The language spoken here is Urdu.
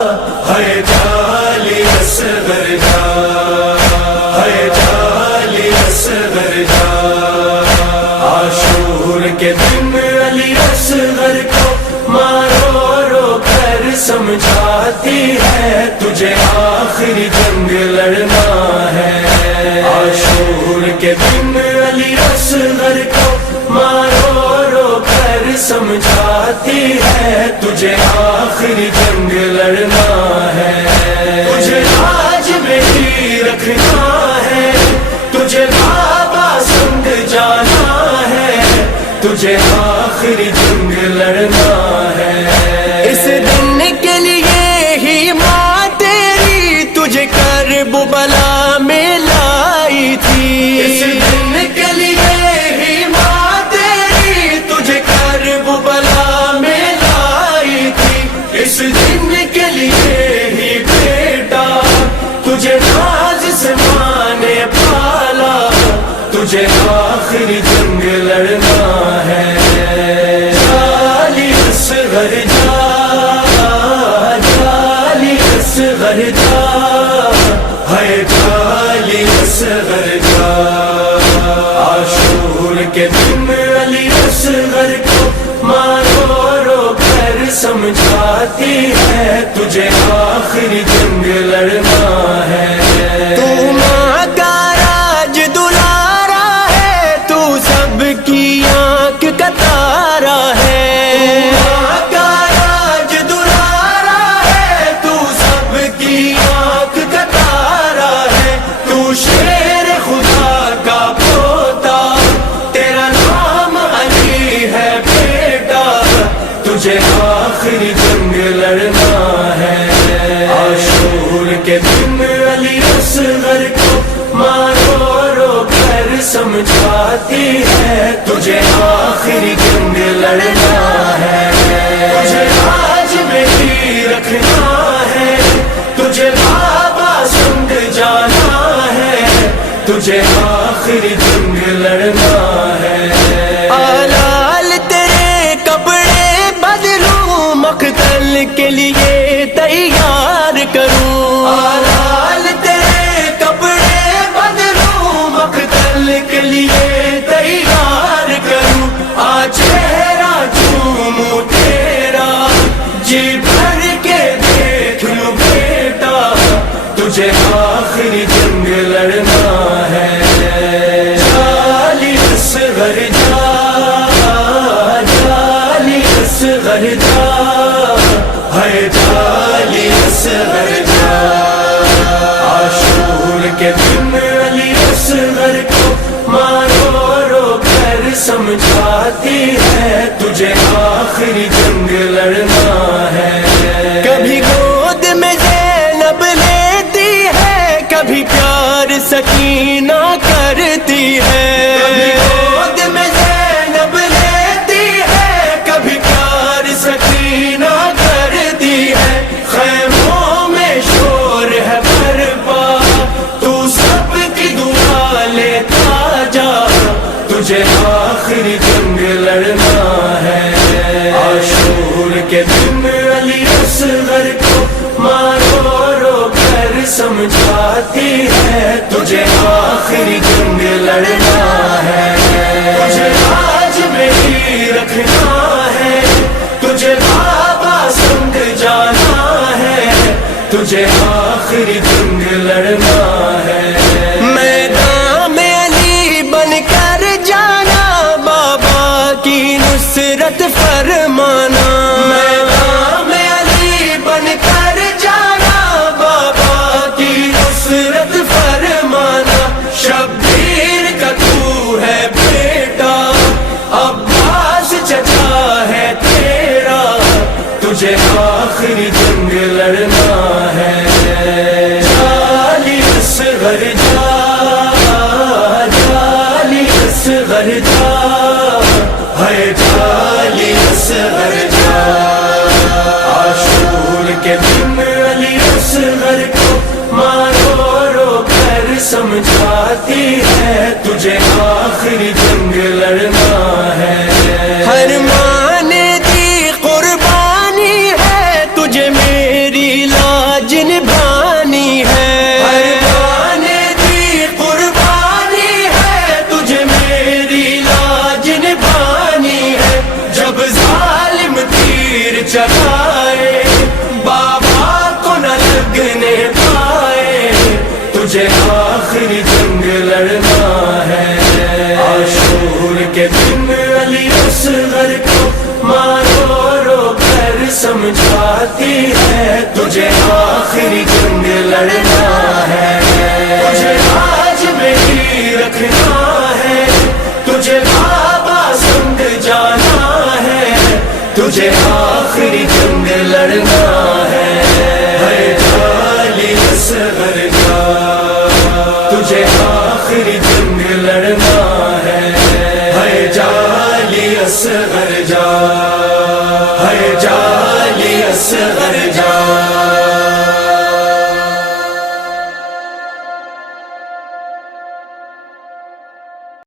ہے جالی اصغر جا، ہے جالی اصغر جا، عاشور کے دن علی اصغر کو مارو رو کر سمجھاتی ہے تجھے آخری جنگ لڑنا ہے۔ عاشور کے دن علی اصغر کو مارو رو کر سمجھاتی ہے تجھے آخری جنگ لڑنا ہے۔ تجھے آج بیٹی رکھنا ہے، تجھے بابا سنگ جانا ہے، تجھے آخری جنگ لڑنا ہے۔ اس دن کے لیے ہی ماں تیری تجھے کربلا میں لائی تھی، اس دن کے لیے ہی ماں تیری تجھے کربلا میں لائی تھی، اس دن کے لیے ہی بیٹا تجھے ناز سے ماں نے پالا، تجھے آخری جنگ لڑنا ہے۔ جالی اصغر جا، جالی اصغر جا، ہے جالی اصغر جا، عاشور کے دن علی اصغر کو مارو رو کر سمجھاتی ہے تجھے آخری جنگ لڑنا ہے۔ تو ماں کا راج دلارا ہے، تو سب کی آنکھ کا تارا ہے، ماں کا راج دلارا ہے، تو سب کی آنکھ کا تارا ہے، تو شیر خدا کا پوتا، تیرا نام علی ہے بیٹا، تجھے آخری جنگ لڑنا ہے۔ عاشور کے دن علی اصغر کو مارو رو کر سمجھاتی ہے تجھے آخری جنگ لڑنا ہے۔ تجھے آج بیٹی رکھنا ہے، تجھے بابا سنگ جانا ہے، تجھے آخری جنگ لڑنا ہے۔ آلال تیرے کپڑے بدلوں، مقتل کے لیے تیار کروں، آلال تیرے کپڑے بدلوں، مقتل کے لیے تیار کروں، آ چہرہ چوموں تیرا، جی بھر کے دیکھ لوں بیٹا، تجھے آخری جنگ لڑنا ہے۔ جالی اصغر جا، جالی اصغر جا، ہے جالی اصغر جا، عاشور کے دن علی اصغر کو مارو رو کر سمجھاتی ہے تجھے آخری جنگ لڑنا ہے۔ کبھی گود میں زینب لیتی ہے، کبھی پیار سکینہ کرتی ہے، کبھی گود میں زینب لیتی ہے، کبھی پیار سکینہ کرتی ہے، خیموں میں شور ہے برپا، تو سب کی دعا لیتا جا، تجھے آخری جنگ لڑنا ہے۔ عاشور کے دن علی اصغر کو مارو رو کر سمجھاتی ہے تجھے آخری جنگ لڑنا ہے۔ تجھے آج بیٹی رکھنا ہے، تجھے بابا سنگ جانا ہے، تجھے آخری جنگ لڑنا ہے۔ میدان میں علی بن کر جانا، بابا کی نصرت فرمانا، میدان میں علی بن کر جانا، بابا کی نصرت فرمانا، شبیر کا تو ہے بیٹا، عباس چچا ہے تیرا، تجھے آخری جنگ لڑنا ہے۔ جالی اصغر جا، جالی اصغر جا، ہے جالی اصغر جا، عاشور کے دن علی اصغر کو مارو رو کر سمجھاتی ہے تجھے آخری جنگ لڑنا ہے۔ ہر ماں نے دی قربانی ہے، تجھے میری سمجھاتی ہے تجھے آخری جنگ لڑنا ہے تجھے آج میری رکھنا ہے تجھے بابا سمجھ جانا ہے تجھے آخری جنگ لڑنا